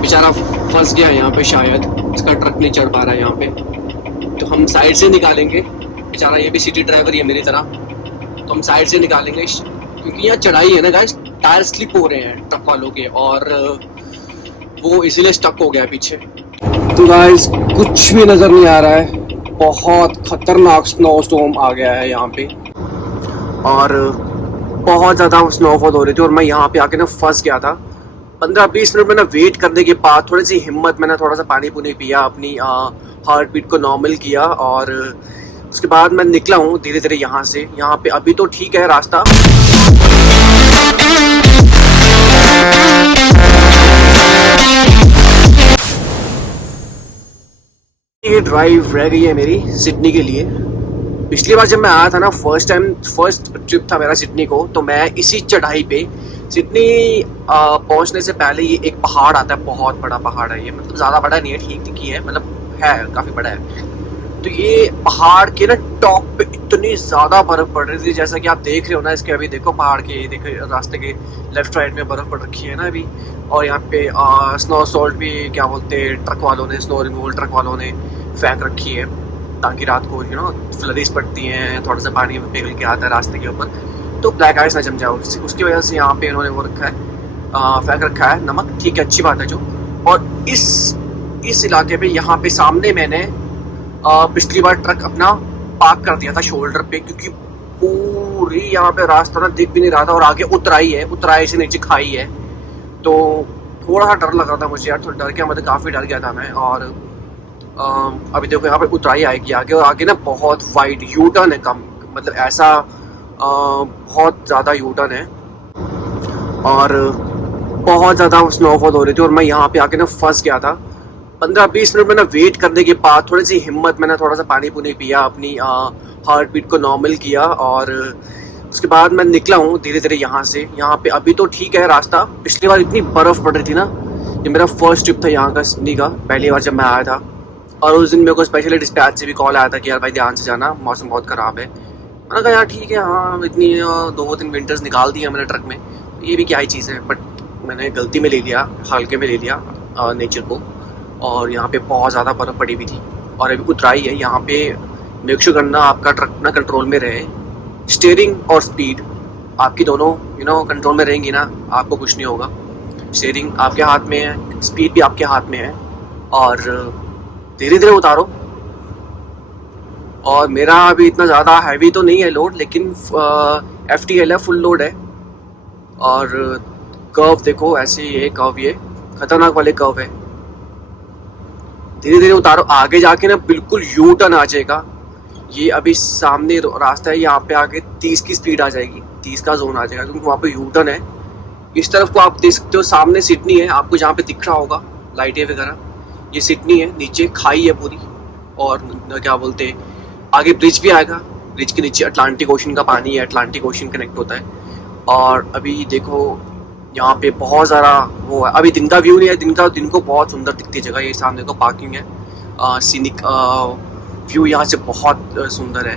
बेचारा फंस गया यहाँ पे, शायद इसका ट्रक नहीं चढ़ पा रहा है यहाँ पे, तो हम साइड से निकालेंगे। बेचारा ये भी सिटी ड्राइवर ही है मेरी तरह, तो हम साइड से निकालेंगे क्योंकि यहाँ चढ़ाई है ना गाइस, टायर स्लिप हो रहे हैं ट्रक वालों के और वो इसीलिए स्टक हो गया है पीछे। तो गाइस कुछ भी नज़र नहीं आ रहा है, बहुत खतरनाक स्नो स्टॉर्म आ गया है यहाँ पे और बहुत ज़्यादा स्नोफॉल हो रही थी और मैं यहाँ पे आके ना फंस गया था। 15-20 मिनट मैंने वेट करने के बाद थोड़ी सी हिम्मत, मैंने थोड़ा सा पानी पुनी पिया, अपनी हार्ट बीट को नॉर्मल किया और उसके बाद मैं निकला हूँ धीरे धीरे यहाँ से। यहाँ पे अभी तो ठीक है रास्ता, ये ड्राइव रह गई है मेरी सिडनी के लिए। पिछली बार जब मैं आया था ना, फर्स्ट ट्रिप था मेरा सिडनी को, तो मैं इसी चढ़ाई पे सिडनी पहुंचने से पहले ये एक पहाड़ आता है, बहुत बड़ा पहाड़ है ये, मतलब ज़्यादा बड़ा नहीं है, ठीक ठीक ही है, मतलब है काफ़ी बड़ा है। तो ये पहाड़ के ना टॉप पे इतनी ज़्यादा बर्फ़ पड़ रही थी, जैसा कि आप देख रहे हो ना इसके, अभी देखो पहाड़ के, देखो रास्ते के लेफ्ट राइट में बर्फ़ पड़ रखी है ना अभी। और यहाँ पे स्नो सॉल्ट भी क्या बोलते हैं ट्रक वालों ने, स्नो रिमूवल ट्रक वालों ने फेंक रखी है ताकि रात को फ्लरीज पड़ती हैं, थोड़ा सा पानी पिघल के आता है रास्ते के ऊपर, तो ब्लैक आइस ना जम जाओ, उसकी वजह से यहाँ पे इन्होंने वो रखा है, फेंक रखा है नमक, ठीक है, अच्छी बात है जो। और इस इलाके पे यहाँ पे सामने मैंने पिछली बार ट्रक अपना पार्क कर दिया था शोल्डर पे, क्योंकि पूरी यहाँ पे रास्ता ना दिख भी नहीं रहा था और आगे उतराई से नीचे खाई है, तो थोड़ा सा डर लग रहा था मुझे यार, थोड़ा डर गया, मतलब काफ़ी डर गया था मैं। और अभी देखो यहाँ पे उतराई आएगी आगे, और आगे ना बहुत वाइड यू टर्न है, कम मतलब ऐसा बहुत ज़्यादा यू टर्न है और बहुत ज़्यादा स्नोफॉल हो रही थी और मैं यहाँ पे आके ना फंस गया था। 15-20 मिनट मैंने वेट करने के बाद थोड़ी सी हिम्मत, मैंने थोड़ा सा पानी पुनी पिया, अपनी हार्ट बीट को नॉर्मल किया और उसके बाद मैं निकला हूँ धीरे धीरे यहाँ से। यहाँ पे अभी तो ठीक है रास्ता, पिछली बार इतनी बर्फ़ पड़ रही थी ना, ये मेरा फर्स्ट ट्रिप था यहाँ का सिडनी का, पहली बार जब मैं आया था। और उस दिन मेरे को स्पेशली डिस्पैच से भी कॉल आया था कि यार भाई ध्यान से जाना, मौसम बहुत ख़राब है। मैंने कहा यार ठीक है, हाँ इतनी 2-3 विंटर्स निकाल दिया मैंने ट्रक में, ये भी क्या ही चीज़ है, बट मैंने गलती में ले लिया, हल्के में ले लिया नेचर को। और यहाँ पे बहुत ज़्यादा बर्फ़ पड़ी हुई थी और अभी उतराई है। यहाँ पे मेक श्योर करना आपका ट्रक ना कंट्रोल में रहे, स्टीयरिंग और स्पीड आपकी दोनों कंट्रोल में रहेंगी ना, आपको कुछ नहीं होगा। स्टीयरिंग आपके हाथ में है, स्पीड भी आपके हाथ में है और धीरे धीरे उतारो। और मेरा अभी इतना ज़्यादा हैवी तो नहीं है लोड, लेकिन FTL है, फुल लोड है। और कर्व देखो, ऐसे ही है कर्व, ये खतरनाक वाले कर्व है। धीरे धीरे उतारो, आगे जाके ना बिल्कुल यू टर्न आ जाएगा। ये अभी सामने रास्ता है, यहाँ पे आगे 30 की स्पीड आ जाएगी, 30 का जोन आ जाएगा, क्योंकि वहाँ पे यू टर्न है। इस तरफ को आप देख सकते हो, सामने सिडनी है, आपको जहाँ पे दिख रहा होगा लाइटें वगैरह, ये सिडनी है, नीचे खाई है पूरी। और क्या बोलते हैं, आगे ब्रिज भी आएगा, ब्रिज के नीचे अटलांटिक ओशन का पानी है, अटलांटिक ओशन कनेक्ट होता है। और अभी देखो यहाँ पे बहुत ज़्यादा वो है, अभी दिन का व्यू नहीं है, दिन को बहुत सुंदर दिखती है जगह। ये सामने को पार्किंग है, सीनिक व्यू यहाँ से बहुत सुंदर है,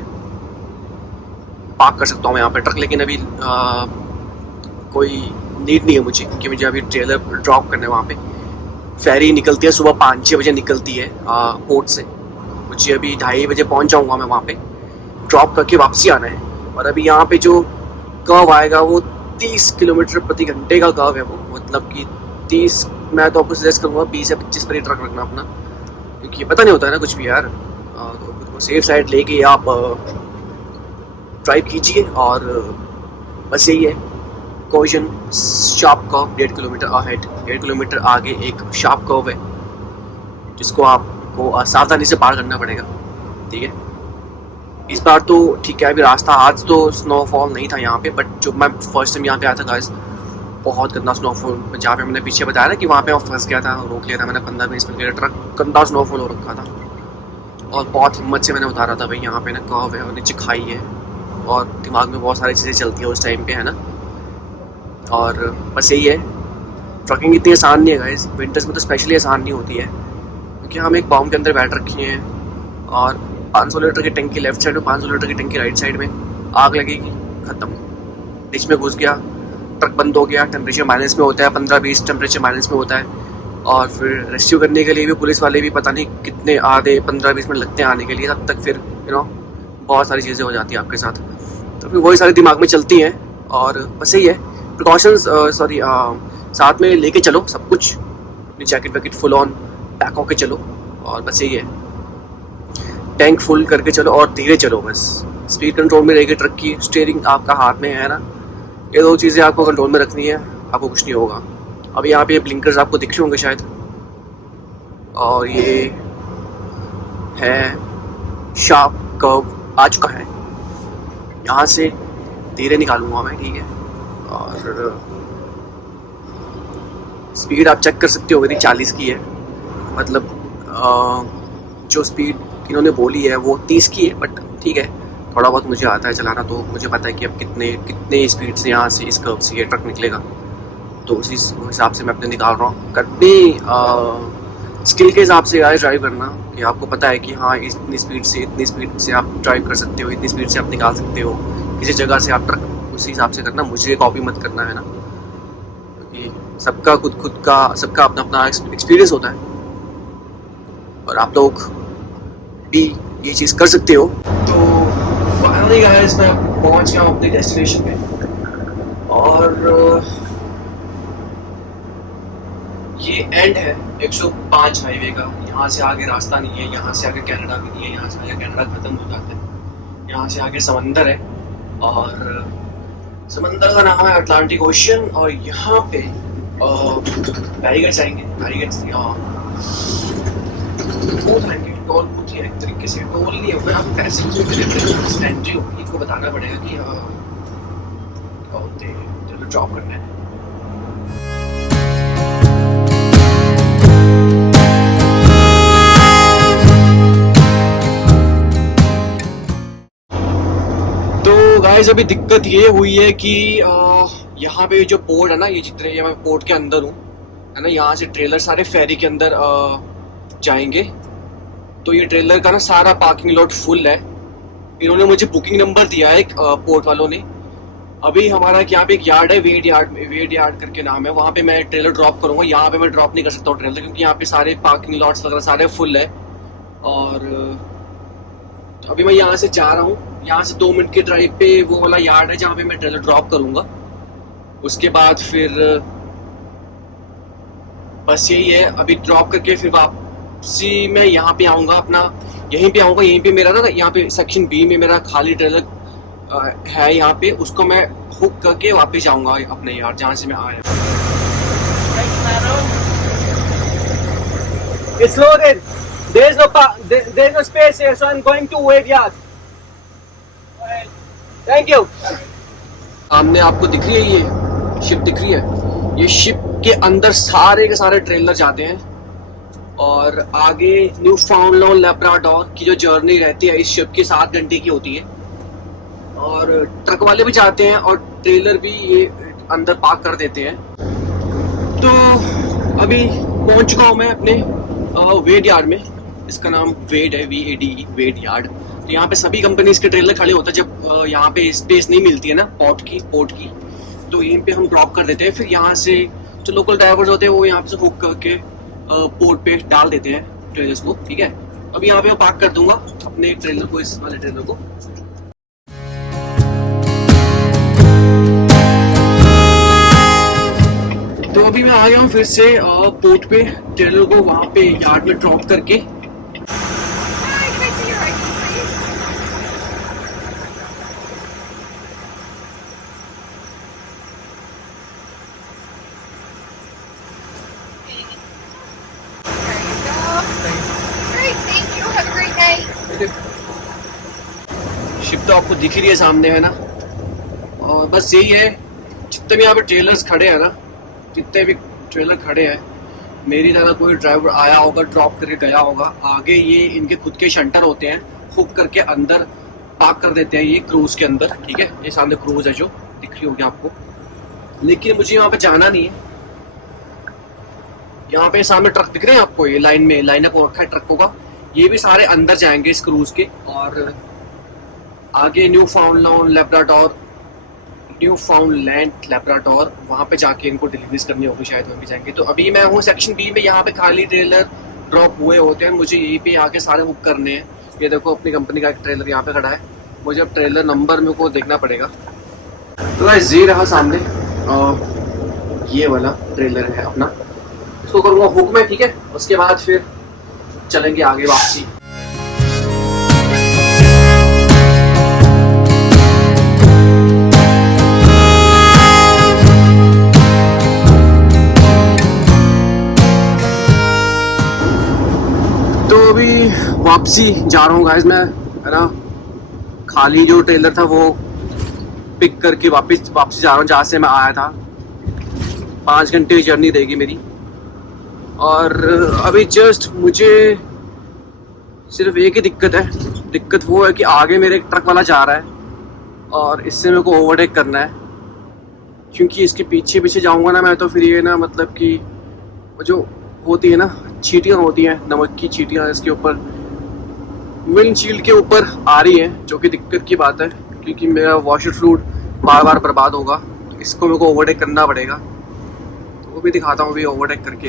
पार्क कर सकता हूँ यहाँ पे ट्रक, लेकिन अभी कोई नीड नहीं है मुझे, क्योंकि मुझे अभी ट्रेलर ड्रॉप करना है वहाँ पे। फेरी निकलती है सुबह 5-6 बजे निकलती है पोर्ट से, मुझे अभी 2:30 बजे पहुँच जाऊँगा मैं वहाँ पे, ड्रॉप करके वापसी आना है। और अभी यहाँ पे जो कर्व आएगा वो 30 किलोमीटर प्रति घंटे का कर्व है वो, मतलब कि 30, मैं तो आपको सजेस्ट करूँगा 20 या 25 पर ही ट्रक रखना अपना, क्योंकि पता नहीं होता है ना कुछ भी यार, तो सेफ साइड लेके आप ड्राइव कीजिए। और बस यही है, cogen sharp curve 1.5 kilometre ahead, 1.5 kilometre आगे एक शार्प कर्व है जिसको आपको सावधानी से पार करना पड़ेगा, ठीक है। इस बार तो ठीक है, अभी रास्ता, आज तो स्नोफॉल नहीं था यहाँ पे, बट जो मैं फर्स्ट टाइम यहाँ पे आया था गाइस, बहुत गंदा स्नोफॉल, जहाँ पे मैंने पीछे बताया ना कि वहाँ पे मैं फंस गया था, रोक लिया था मैंने 15-20 मिनट के लिए ट्रक, गंदा स्नोफॉल हो रखा था और बहुत हिम्मत से मैंने उतारा था भाई। यहाँ पे ना कर्व है और नीचे खाई है और दिमाग में बहुत सारी चीज़ें चलती है उस टाइम पे, है ना। और बस यही है, ट्रकिंग इतनी आसान नहीं है गाइस, विंटर्स में तो स्पेशली आसान नहीं होती है, क्योंकि हम एक बॉम्ब के अंदर बैठ रखे हैं और 500 लीटर की टंकी लेफ्ट साइड में, 500 लीटर की टंकी राइट साइड में, आग लगेगी, ख़त्म, बीच में घुस गया, ट्रक बंद हो गया, टेम्परेचर माइनस में होता है, 15-20 टेम्परेचर माइनस में होता है, और फिर रेस्क्यू करने के लिए भी पुलिस वाले भी पता नहीं कितने आधे 15-20 मिनट लगते हैं आने के लिए, तब तक फिर बहुत सारी चीज़ें हो जाती हैं आपके साथ, तो फिर वही सारे दिमाग में चलती हैं। और बस यही है, प्रिकॉशंस साथ में लेके चलो सब कुछ, अपनी jacket Venkat full on pack होके चलो, और बस यही है, टैंक फुल करके चलो और धीरे चलो बस। स्पीड कंट्रोल में रहेगी ट्रक की, स्टीयरिंग आपका हाथ में है ना, ये दो चीज़ें आपको कंट्रोल में रखनी है, आपको कुछ नहीं होगा। अब यहाँ पे ब्लिंकर्स आपको दिख रहे होंगे शायद, और ये है शार्प कर्व आ चुका है, यहाँ से धीरे निकालूंगा मैं, ठीक है। और स्पीड आप चेक कर सकते हो, मेरी 40 की है, मतलब जो स्पीड इन्होंने बोली है वो 30 की है, बट ठीक है, थोड़ा बहुत मुझे आता है चलाना, तो मुझे पता है कि अब कितने स्पीड से यहाँ से इस कर्व से ये ट्रक निकलेगा, तो उसी हिसाब से मैं अपने निकाल रहा हूँ। अपनी स्किल के हिसाब से यार ड्राइव करना, कि आपको पता है कि हाँ इतनी स्पीड से आप ड्राइव कर सकते हो, इतनी स्पीड से आप निकाल सकते हो किसी जगह से आप ट्रक, उसी हिसाब से करना, मुझे कॉपी मत करना है ना, क्योंकि सबका खुद का सबका अपना एक्सपीरियंस होता है, और आप लोग भी ये चीज़ कर सकते हो। तो फाइनली गाइस मैं पहुंच गया हूँ अपने डेस्टिनेशन पे, और ये एंड है 105 हाईवे का, यहाँ से आगे रास्ता नहीं है, यहाँ से आगे कनाडा भी नहीं है, यहाँ से आगे कनाडा खत्म हो जाता है, यहाँ से आगे समंदर है, और समंदर का नाम है अटलांटिक ओशियन, और यहाँ पे बैरिकेड्स आएंगे, बैरिकेड्स यहाँ बूथ आएंगे, टोल बूथ है एक तरीके से, टोल नहीं होगा, आप पैसे एंट्री होगी, इनको बताना पड़ेगा कि चलो ड्रॉप करना है। तो गाइस अभी दिक्कत ये हुई है कि यहाँ पे जो पोर्ट है ना, ये जितने ये मैं पोर्ट के अंदर हूँ है ना, यहाँ से ट्रेलर सारे फेरी के अंदर जाएंगे, तो ये ट्रेलर का ना सारा पार्किंग लॉट फुल है। इन्होंने मुझे बुकिंग नंबर दिया है पोर्ट वालों ने। अभी हमारा यहाँ पे एक यार्ड है, वेट यार्ड करके नाम है, वहाँ पे मैं ट्रेलर ड्रॉप करूँगा। यहाँ पे मैं ड्रॉप नहीं कर सकता हूँ ट्रेलर, क्योंकि यहाँ पे सारे पार्किंग लॉट्स वगैरह सारे फुल है। और अभी मैं यहाँ से जा रहा हूँ, यहाँ से 2 मिनट के ड्राइव पे वो वाला यार्ड है जहाँ पे मैं ट्रेलर ड्रॉप करूँगा। उसके बाद फिर बस यही है, अभी ड्रॉप करके फिर वापसी मैं यहाँ पे आऊँगा, अपना यहीं पे आऊँगा। यहीं पे मेरा ना, यहाँ पे सेक्शन बी में मेरा खाली ट्रेलर है यहाँ पे, उसको मैं हुक करके वापस जाऊँगा अपने यार जहाँ से मैं आया। It's loaded. There's no space here, so I'm going to wait yard. Thank you. सामने आपको दिख रही है, ये शिप दिख रही है, ये शिप के अंदर सारे के सारे ट्रेलर जाते हैं। और आगे न्यू फाउंडलैंड लैब्राडोर की जो जर्नी रहती है इस शिप की 7 घंटे की होती है। और ट्रक वाले भी जाते हैं और ट्रेलर भी ये अंदर पार्क कर देते हैं। तो अभी पहुंच चुका हूँ मैं अपने वेड यार्ड में। इसका नाम वेड है, VADE, वेड यार्ड। तो यहाँ पे सभी कंपनीज के ट्रेलर खड़े होते हैं जब यहाँ पे स्पेस नहीं मिलती है ना पोर्ट की, तो यहीं पे हम ड्रॉप कर देते हैं। फिर यहाँ से जो लोकल ड्राइवर्स होते हैं वो यहाँ पे से हुक करके पोर्ट पे डाल देते हैं ट्रेलर्स को, ठीक है। अभी यहाँ पे मैं पार्क कर दूंगा अपने ट्रेलर को, इस वाले ट्रेलर को। तो अभी मैं आ गया हूँ फिर से पोर्ट पे, ट्रेलर को वहाँ पे यार्ड में ड्रॉप करके। शिप तो आपको दिख रही है सामने, है ना। और बस यही है, जितने भी यहाँ पे ट्रेलर्स खड़े हैं ना, जितने भी ट्रेलर खड़े हैं, मेरी तरह कोई ड्राइवर आया होगा, ड्रॉप करके गया होगा। आगे ये इनके खुद के शंटर होते हैं, हुक करके अंदर पार्क कर देते हैं ये क्रूज के अंदर, ठीक है। ये सामने क्रूज है जो दिख रही होगी आपको, लेकिन मुझे यहाँ पे जाना नहीं है। यहाँ पे सामने ट्रक दिख रहे हैं आपको, ये लाइन अप हो रखा है ट्रकों का, ये भी सारे अंदर जाएंगे इस क्रूज के। और आगे new फाउंडलैंड Labrador new found land Labrador, वहाँ पे जाके इनको डिलीवरीज करनी होगी शायद, वहीं पे जाएंगे। तो अभी मैं हूँ सेक्शन बी में, यहाँ पे खाली ट्रेलर ड्रॉप हुए होते हैं, मुझे यहीं पे आके सारे बुक करने हैं। ये देखो अपनी कंपनी का एक ट्रेलर यहाँ पे खड़ा है, मुझे अब ट्रेलर नंबर मेरे को देखना पड़ेगा। तो गाइस ये रहा सामने, ये वाला ट्रेलर है अपना, इसको करूँगा हुक में, ठीक है। उसके बाद फिर चलेंगे आगे वापसी। तो अभी वापसी जा रहा हूँ गाइस मैं, है ना। खाली जो ट्रेलर था वो पिक करके वापस जा रहा हूँ जहाँ से मैं आया था। 5 घंटे की जर्नी रहेगी मेरी। और अभी जस्ट मुझे सिर्फ एक ही दिक्कत है, दिक्कत वो है कि आगे मेरे एक ट्रक वाला जा रहा है और इससे मेरे को ओवरटेक करना है, क्योंकि इसके पीछे पीछे जाऊंगा ना मैं तो फिर ये ना मतलब कि वो जो होती है ना चींटियाँ होती हैं, नमक की चींटियाँ इसके ऊपर विंडशील्ड के ऊपर आ रही हैं, जो कि दिक्कत की बात है क्योंकि मेरा वॉशर फ्लूइड बार बार बर्बाद होगा। तो इसको मेरे को ओवरटेक करना पड़ेगा, तो वो भी दिखाता हूँ अभी ओवरटेक करके।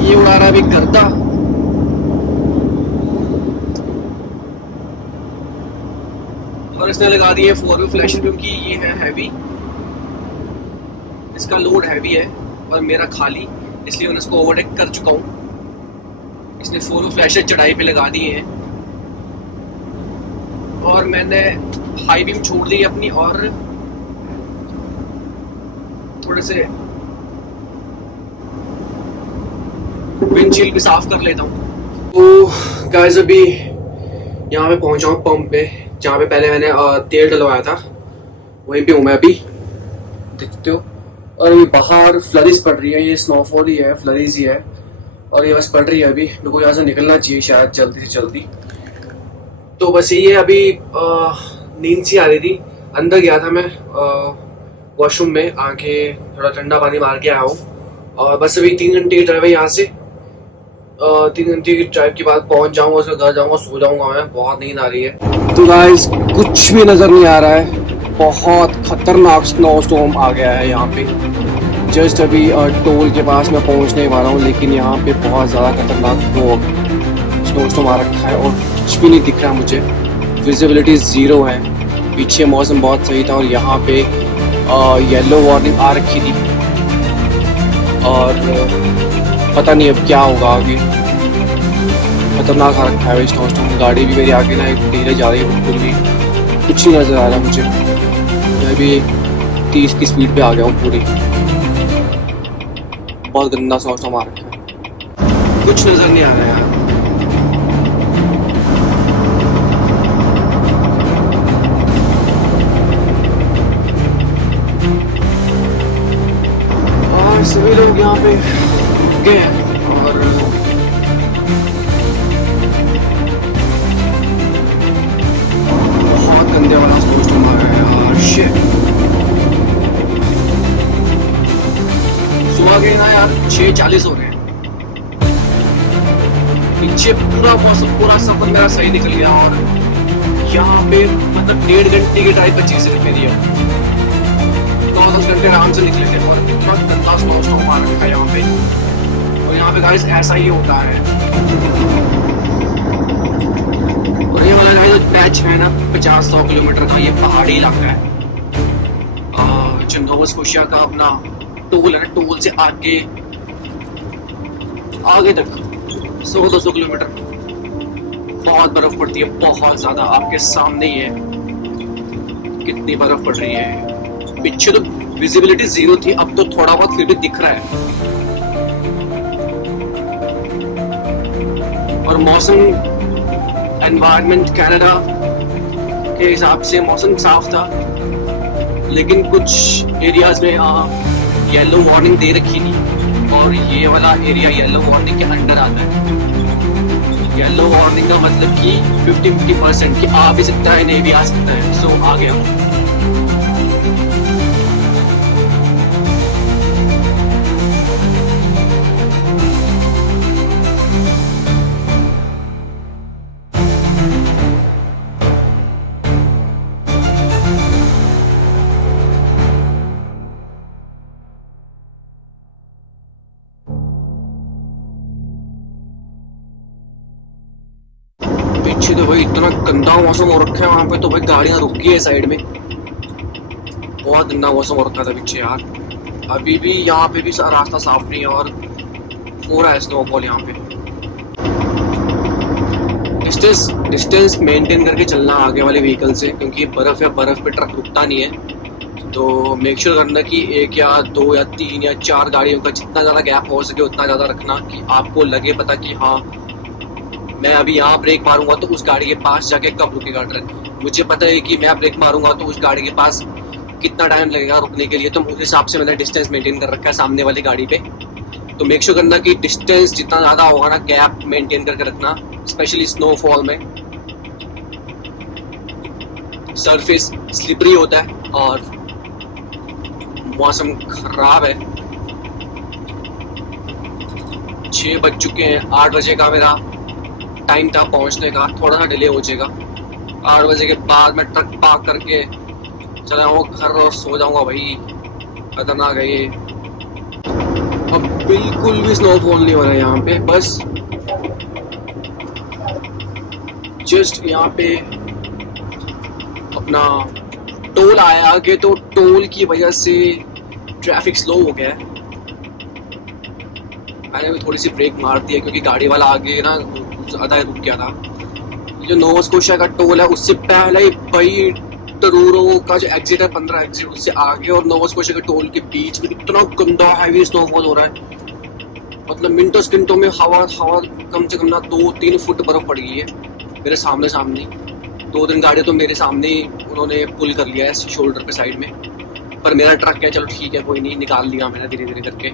ये उड़ा रहा है अभी गर्दा, और इसने लगा दिए 4 फ्लैश क्योंकि ये है हैवी, इसका लोड हैवी है और मेरा खाली, इसलिए मैं इसको ओवरटेक कर चुका हूँ। इसने 4 फ्लैश चढ़ाई पे लगा दिए हैं और मैंने हाई बीम छोड़ दी अपनी और थोड़े से विंडशील्ड भी साफ कर लेता हूँ। तो गाइस अभी यहाँ पे पहुँचा हूँ पंप पे, जहाँ पे पहले मैंने तेल डलवाया था, वहीं पे हूँ मैं अभी, देखते हो। और अभी बाहर फ्लरीज पड़ रही है, ये स्नोफॉल ही है, फ्लरीज ही है, और ये बस पड़ रही है। अभी मेरे को यहाँ से निकलना चाहिए शायद जल्दी से जल्दी। तो बस ये अभी नींद सी आ रही थी, अंदर गया था मैं वॉशरूम में, आके थोड़ा ठंडा पानी मार के आया हूँ। और बस अभी 3 घंटे की ड्राइव है यहाँ से, 3 घंटे की ड्राइव के बाद पहुँच जाऊँगा, उसके घर जाऊँगा, सो जाऊँगा मैं, बहुत नींद आ रही है। तो गाइस कुछ भी नज़र नहीं आ रहा है, बहुत खतरनाक स्नो स्टॉर्म आ गया है यहाँ पे। जस्ट अभी टोल के पास मैं पहुँचने वाला हूँ, लेकिन यहाँ पे बहुत ज़्यादा खतरनाक वो स्नो स्टॉर्म आ रखा है और कुछ भी नहीं दिख रहा मुझे, विजिबिलिटी 0 है। पीछे मौसम बहुत सही था और यहाँ पे येलो वार्निंग आ रखी थी, और पता नहीं अब क्या होगा आगे, खतरनाक आ रखा है स्नो स्टॉर्म। गाड़ी भी मेरी आगे ना एक धीरे जा रही है, बिल्कुल भी कुछ नहीं नज़र आ रहा मुझे। मैं भी 30 की स्पीड पे आ गया हूँ पूरी, बहुत गंदा स्नो स्टॉर्म आ रखा है, कुछ नज़र नहीं आ रहा है यार। और सभी लोग यहाँ पे गए हैं और बहुत गंदे वाला स्नो स्टॉर्म आ रहा है यार, शिट। सुबह गए ना यार, 6:40 हो गए, पीछे पूरा मौसम पूरा सफर मेरा सही निकल गया और यहाँ पे मतलब 1.5 घंटे की ड्राइव बची सिर्फ मेरी है। 9-10 घंटे आराम से निकले थे और इतना गंदा स्नो स्टॉर्म आ रखा है यहाँ पे। और यहाँ पे गाइस ऐसा ही होता है। और ये वाला गाइस पैच है ना 50-100 किलोमीटर का, ये पहाड़ी इलाका है। जो नोवा स्कोशिया का अपना टोल है ना, टोल से आगे तक 100-200 किलोमीटर बहुत बर्फ पड़ती है, बहुत ज्यादा। आपके सामने ही है कितनी बर्फ पड़ रही है। पीछे तो विजिबिलिटी 0 थी, अब तो थोड़ा बहुत फिर भी दिख रहा है। और मौसम एनवायरनमेंट कनाडा के हिसाब से मौसम साफ था, लेकिन कुछ एरियाज में येलो वार्निंग दे रखी थी और ये वाला एरिया येलो वार्निंग के अंडर आता है। येलो वार्निंग का मतलब कि 50-50% कि आ भी सकता है नहीं भी आ सकता है। सो आ गया। पीछे तो भाई इतना गंदा मौसम हो रखा है वहां पे, तो भाई गाड़ियां रुकी है साइड में। बहुत गंदा मौसम हो रखा था पीछे यार। अभी भी यहाँ पे भी रास्ता साफ नहीं है और हो रहा है स्नोफॉल यहाँ पे। डिस्टेंस डिस्टेंस मेंटेन करके चलना आगे वाले व्हीकल से, क्योंकि ये बर्फ है, बर्फ पे ट्रक रुकता नहीं है। तो मेक श्योर करना कि 1 या 2 या 3 या 4 गाड़ियों का जितना ज़्यादा गैप हो सके उतना ज़्यादा रखना, कि आपको लगे पता कि हाँ मैं अभी यहाँ ब्रेक मारूंगा तो उस गाड़ी के पास जाके कब रुकेगा ट्रक। मुझे पता है कि मैं ब्रेक मारूंगा तो उस गाड़ी के पास कितना टाइम लगेगा रुकने के लिए, तो उस हिसाब से मैंने डिस्टेंस मेंटेन कर रखा है सामने वाली गाड़ी पे। तो मेक श्योर करना कि डिस्टेंस जितना ज़्यादा होगा ना, गैप मेंटेन करके रखना, स्पेशली स्नोफॉल में। सरफेस स्लिपरी होता है और मौसम खराब है। 6 बज चुके हैं, 8 बजे का मेरा टाइम था पहुंचने का, थोड़ा सा डिले हो जाएगा। 8 बजे के बाद मैं ट्रक पार्क करके चला जाऊँगा घर और सो जाऊँगा भाई। खतरनाक है ये। अब बिल्कुल भी स्नोफॉल नहीं हो रहा है यहाँ पे, बस जस्ट यहाँ पे अपना टोल आया आगे, तो टोल की वजह से ट्रैफिक स्लो हो गया है। मैंने भी थोड़ी सी ब्रेक मार दी है क्योंकि गाड़ी वाला आगे ना ज़्यादा रुक गया था। जो नोवा स्कोशिया का टोल है उससे पहले ही भाई टरूरो का जो एग्जिट है 15 एग्जिट, उससे आगे और नोवा स्कोशिया के टोल के बीच में इतना गंदा हैवी स्नोफॉल हो रहा है। मतलब मिनटों में हवा कम से कम ना 2-3 फुट बर्फ पड़ गई है मेरे सामने। 2-3 गाड़ियाँ तो मेरे सामने उन्होंने पुल कर लिया है शोल्डर पे साइड में, पर मेरा ट्रक है, चलो ठीक है कोई नहीं, निकाल लिया मैंने धीरे धीरे करके।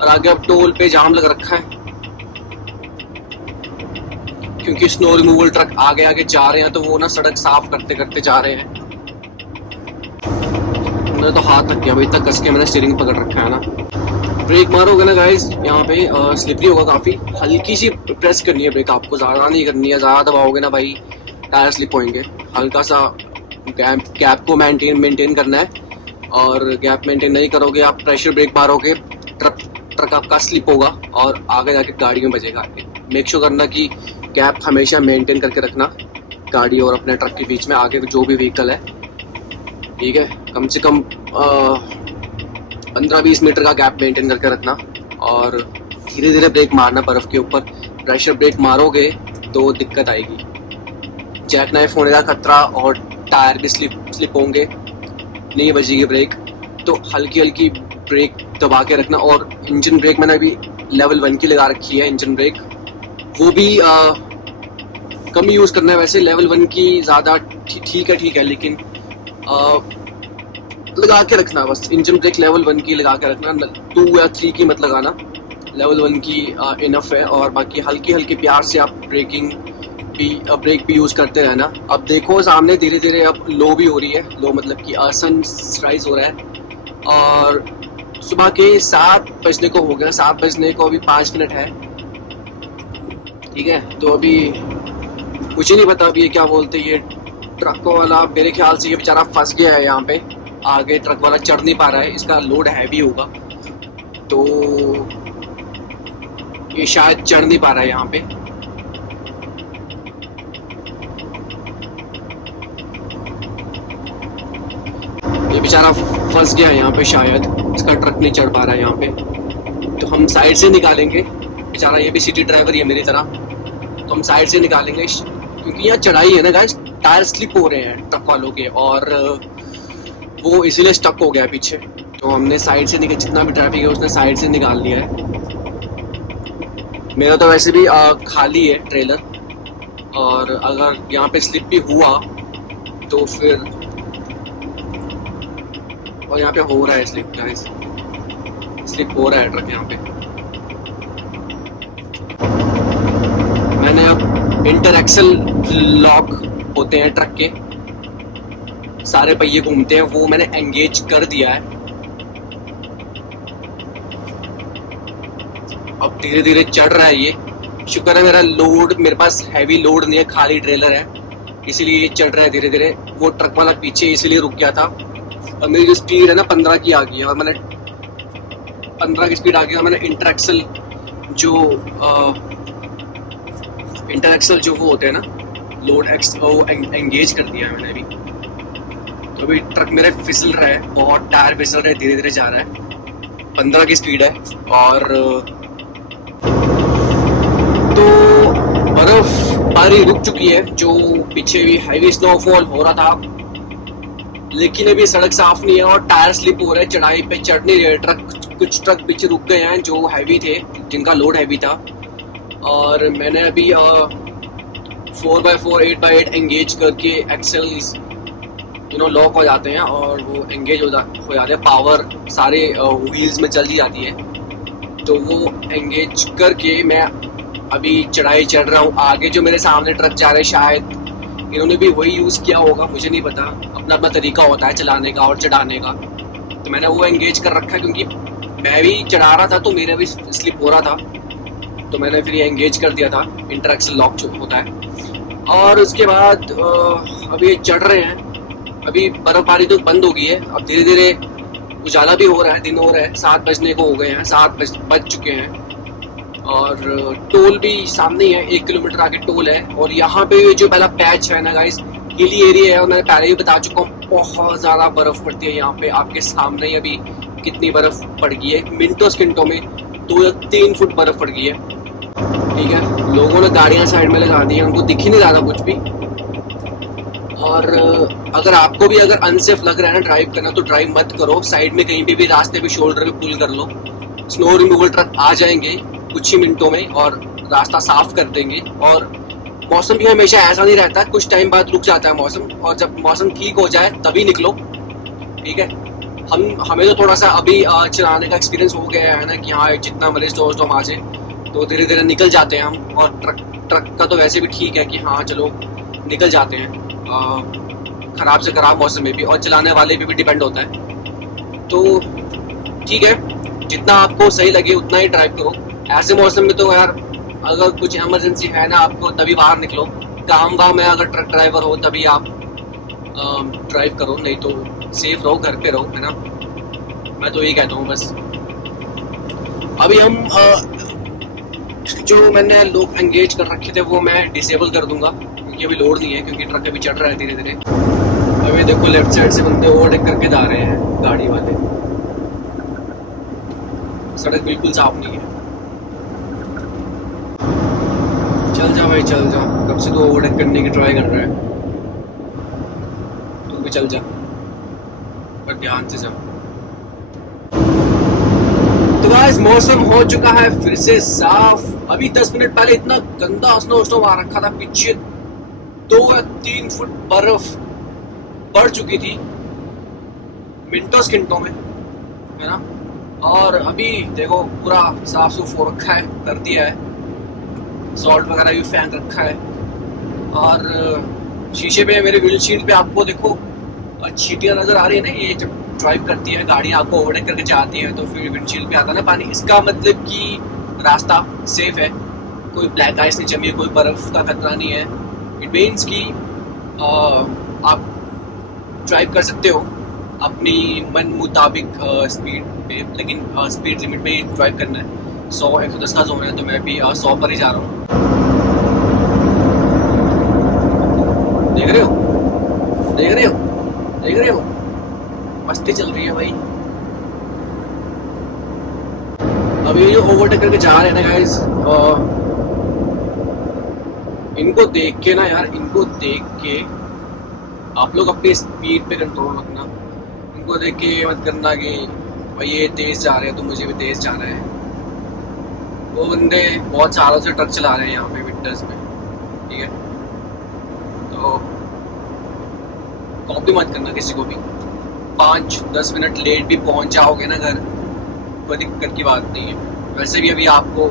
और आगे अब टोल पे जाम लग रखा है क्योंकि स्नो रिमूवल ट्रक आगे आगे जा रहे हैं, तो वो ना सड़क साफ करते करते जा रहे हैं। मेरा तो हाथ थक गया भाई, इतना कस के मैंने स्टीयरिंग पकड़ रखा है ना। ब्रेक मारोगे ना गाइस यहाँ पे स्लिपरी होगा काफ़ी, हल्की सी प्रेस करनी है ब्रेक आपको, ज़्यादा नहीं करनी है। ज़्यादा दबाओगे ना भाई टायर स्लिप होंगे। हल्का सा गैप को मेंटेन करना है, और गैप मेंटेन नहीं करोगे आप प्रेशर ब्रेक मारोगे, ट्रक आपका स्लिप होगा और आगे जाके गाड़ी में बजेगा। मेक श्योर करना कि गैप हमेशा मेंटेन करके रखना गाड़ी और अपने ट्रक के बीच में, आगे जो भी व्हीकल है, ठीक है। कम से कम 15-20 मीटर का गैप मेंटेन करके रखना, और धीरे धीरे ब्रेक मारना बर्फ़ के ऊपर। प्रेशर ब्रेक मारोगे तो दिक्कत आएगी, जैक नाइफ होने का खतरा, और टायर भी स्लिप होंगे, नहीं बजेगी ब्रेक। तो हल्की हल्की ब्रेक दबा के रखना। और इंजन ब्रेक मैंने अभी लेवल 1 की लगा रखी है इंजन ब्रेक, वो भी कम यूज़ करना है वैसे। लेवल 1 की ज़्यादा ठीक है, लेकिन लगा के रखना बस। इंजन ब्रेक लेवल 1 की लगा के रखना, 2 या 3 की मत लगाना। लेवल 1 की इनफ है, और बाकी हल्की हल्की प्यार से आप ब्रेक भी यूज़ करते रहना। अब देखो सामने धीरे धीरे अब लो भी हो रही है, लो मतलब कि सनराइज हो रहा है, और सुबह के 7 बजने को हो गया। 7 बजने को अभी 5 मिनट है, ठीक है। तो अभी मुझे नहीं पता अभी ये क्या बोलते, ये ट्रक वाला मेरे ख्याल से ये बेचारा फंस गया है यहाँ पे। आगे ट्रक वाला चढ़ नहीं पा रहा है, इसका लोड हैवी होगा, तो ये शायद चढ़ नहीं पा रहा है यहाँ पे। ये बेचारा फंस गया है यहाँ पे, शायद इसका ट्रक नहीं चढ़ पा रहा है यहाँ पे। तो हम साइड से निकालेंगे, बेचारा ये भी सिटी ड्राइवर ही है मेरी तरह, तो हम साइड से निकालेंगे क्योंकि यहाँ चढ़ाई है ना गाइस, टायर स्लिप हो रहे हैं ट्रक वालों के, और वो इसीलिए स्टक हो गया पीछे। तो हमने साइड से जितना भी ट्रैफिक है उसने साइड से निकाल लिया है। मेरा तो वैसे भी खाली है ट्रेलर, और अगर यहाँ पे स्लिप भी हुआ तो फिर, और यहाँ पे हो रहा है स्लिप गाइस, स्लिप हो रहा है ट्रक यहाँ पे। इंटर एक्सल लॉक होते हैं ट्रक के, सारे पहिए घूमते हैं, वो मैंने एंगेज कर दिया है। अब धीरे धीरे चढ़ रहा है ये। शुक्र है मेरा लोड, मेरे पास हैवी लोड नहीं है, खाली ट्रेलर है, इसीलिए ये चढ़ रहा है धीरे धीरे। वो ट्रक वाला पीछे इसीलिए रुक गया था। और मेरी जो स्पीड है ना 15 की आ गई है, और मैंने 15 की स्पीड आ गई, और मैंने इंटरएक्सल जो वो होते हैं ना लोड एक्स, वो एंगेज कर दिया है मैंने अभी। तो अभी ट्रक मेरा फिसल रहा है, बहुत टायर फिसल रहा है, धीरे धीरे जा रहा है, 15 की स्पीड है। और तो बर्फबारी रुक चुकी है, जो पीछे भी हैवी स्नोफॉल हो रहा था, लेकिन अभी सड़क साफ नहीं है और टायर स्लिप हो रहा है, चढ़ाई पे चढ़ नहीं रहे ट्रक। कुछ ट्रक पीछे रुक गए हैं जो हैवी थे, जिनका लोड हैवी था। और मैंने अभी 4x4 8x8 एंगेज करके एक्सेल्स लॉक हो जाते हैं और वो एंगेज हो जाते हैं, पावर सारे व्हील्स में चल जाती है। तो वो एंगेज करके मैं अभी चढ़ाई चढ़ रहा हूँ। आगे जो मेरे सामने ट्रक जा रहे हैं, शायद इन्होंने भी वही यूज़ किया होगा, मुझे नहीं पता, अपना अपना तरीका होता है चलाने का और चढ़ाने का। तो मैंने वो एंगेज कर रखा है, क्योंकि मैं भी चढ़ा रहा था तो मेरा भी स्लिप हो रहा था, तो मैंने फिर ये एंगेज कर दिया था। इंटर एक्सल लॉक जो होता है। और उसके बाद अभी ये चढ़ रहे हैं। अभी बर्फबारी तो बंद हो गई है, अब धीरे धीरे उजाला भी हो रहा है, दिन हो रहा है, 7 बजने को हो गए हैं, 7 बज चुके हैं। और टोल भी सामने ही है, 1 किलोमीटर आगे टोल है। और यहाँ पे जो पहला पैच है ना गाइस, हिली एरिया है, और मैंने पहले भी बता चुका हूँ, बहुत ज़्यादा बर्फ़ पड़ती है यहाँ पे। आपके सामने ही अभी कितनी बर्फ़ पड़ गई है, मिनटों सेकंडों में 2 या 3 फुट बर्फ़ पड़ गई है। ठीक है, लोगों ने गाड़ियाँ साइड में लगा दी हैं, उनको दिख ही नहीं रहा था कुछ भी। और अगर आपको भी अगर अनसेफ लग रहा है ना ड्राइव करना, तो ड्राइव मत करो। साइड में कहीं पे भी रास्ते पे शोल्डर पे पुल कर लो, स्नो रिमूवल ट्रक आ जाएंगे कुछ ही मिनटों में और रास्ता साफ कर देंगे। और मौसम भी हमेशा ऐसा नहीं रहता, कुछ टाइम बाद रुक जाता है मौसम, और जब मौसम ठीक हो जाए तभी निकलो। ठीक है, हमें तो थोड़ा सा अभी चलाने का एक्सपीरियंस हो गया है ना, कि हाँ जितना मर्जी स्टॉर्म आ जाए तो धीरे धीरे निकल जाते हैं हम। और ट्रक का तो वैसे भी ठीक है कि हाँ चलो निकल जाते हैं खराब से खराब मौसम में भी, और चलाने वाले पे भी डिपेंड होता है। तो ठीक है, जितना आपको सही लगे उतना ही ड्राइव करो। ऐसे मौसम में तो यार अगर कुछ इमरजेंसी है ना आपको, तभी बाहर निकलो। काम वाम में अगर ट्रक ड्राइवर हो तभी आप ड्राइव करो, नहीं तो सेफ रहो, घर पे रहो, है ना। मैं तो यही कहता हूँ बस। अभी हम जो मैंने लोग एंगेज कर रखे थे वो मैं डिसेबल कर दूंगा, क्योंकि अभी लोड नहीं है, क्योंकि ट्रक अभी चढ़ रहा है धीरे धीरे। अभी देखो लेफ्ट साइड से बंदे ओवरटेक करके जा रहे हैं गाड़ी वाले। सड़क बिल्कुल साफ नहीं है। चल जा भाई चल जा, कब से तो ओवरटेक करने की ट्राई कर रहा है, तू भी चल जा, पर ध्यान से जा। तो गाइस मौसम हो चुका है फिर से साफ। अभी 10 मिनट पहले इतना गंदा स्नो आ रखा था, पीछे 2 या 3 फुट बर्फ पड़ चुकी थी मिनटों सेकंडों में, है ना। और अभी देखो पूरा साफ सुफ हो रखा है, कर दिया है, सॉल्ट वगैरह भी फेंक रखा है। और शीशे पे मेरे विंडशील्ड पे आपको देखो चींटियां नजर आ रही है ना, ये जब ड्राइव करती है गाड़ी आपको ओवरटेक करके जाती है तो फिर विंडशील्ड पे आता है ना पानी। इसका मतलब कि रास्ता सेफ है, कोई ब्लैक आइस नहीं जमी है, कोई बर्फ का खतरा नहीं है। इट मीन्स कि आप ड्राइव कर सकते हो अपनी मन मुताबिक स्पीड पे, लेकिन स्पीड लिमिट में ही ड्राइव करना है। 100-110 का जोन है, तो मैं भी 100 पर ही जा रहा हूँ। देख रहे हो देख रहे हो देख रहे हो, मस्ती चल रही है भाई। अब ये जो ओवरटेक करके जा रहे हैं ना गाइस, इनको देख के ना यार, इनको देख के आप लोग अपनी स्पीड पे कंट्रोल रखना। इनको देख के ये मत करना कि भाई ये तेज जा रहे हैं तो मुझे भी तेज जाना है। वो बंदे बहुत सालों से ट्रक चला रहे हैं यहाँ पे विंटर्स में, ठीक है, तो कॉपी मत करना किसी को भी। 5-10 मिनट लेट भी पहुँच जाओगे ना घर, कोई दिक्कत की बात नहीं है। वैसे भी अभी आपको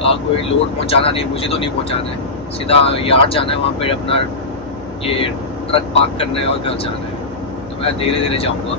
कोई लोड पहुँचाना नहीं, मुझे तो नहीं पहुँचाना है, सीधा यार्ड जाना है, वहाँ पे अपना ये ट्रक पार्क करना है और घर जाना है। तो मैं धीरे धीरे जाऊँगा।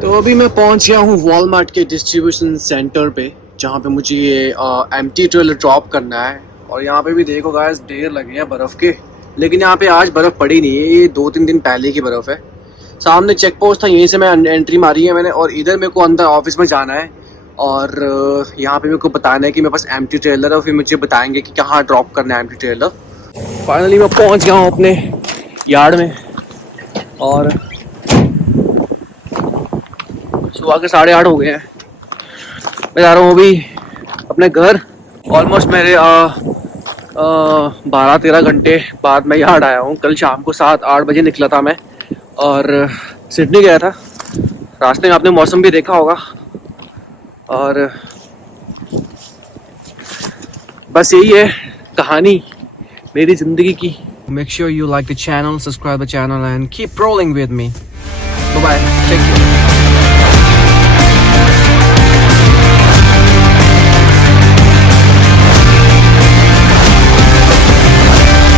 तो अभी मैं पहुंच गया हूँ वॉलमार्ट के डिस्ट्रीब्यूशन सेंटर पे, जहाँ पे मुझे ये एम्प्टी ट्रेलर ड्रॉप करना है। और यहाँ पे भी देखो गाइस ढेर लगे हैं बर्फ़ के, लेकिन यहाँ पे आज बर्फ़ पड़ी नहीं है, ये 2-3 दिन पहले की बर्फ़ है। सामने चेक पोस्ट था, यहीं से मैं एंट्री मारी है मैंने, और इधर मेरे को अंदर ऑफिस में जाना है। और यहाँ पे मेरे को बताना है कि मेरे पास एम्प्टी ट्रेलर है, और फिर मुझे बताएंगे कि कहाँ ड्रॉप करना है एम्प्टी ट्रेलर। फाइनली मैं पहुँच गया हूँ अपने यार्ड में, और सुबह के 8:30 हो गए हैं। मैं जा रहा हूँ अभी अपने घर। ऑलमोस्ट मेरे 12-13 घंटे बाद मैं यार्ड आया हूँ। कल शाम को 7-8 बजे निकला था मैं, और सिडनी गया था। रास्ते में आपने मौसम भी देखा होगा, और बस यही है कहानी मेरी ज़िंदगी की। Make sure you like the channel, subscribe the channel and keep rolling with me. Bye bye. Take care.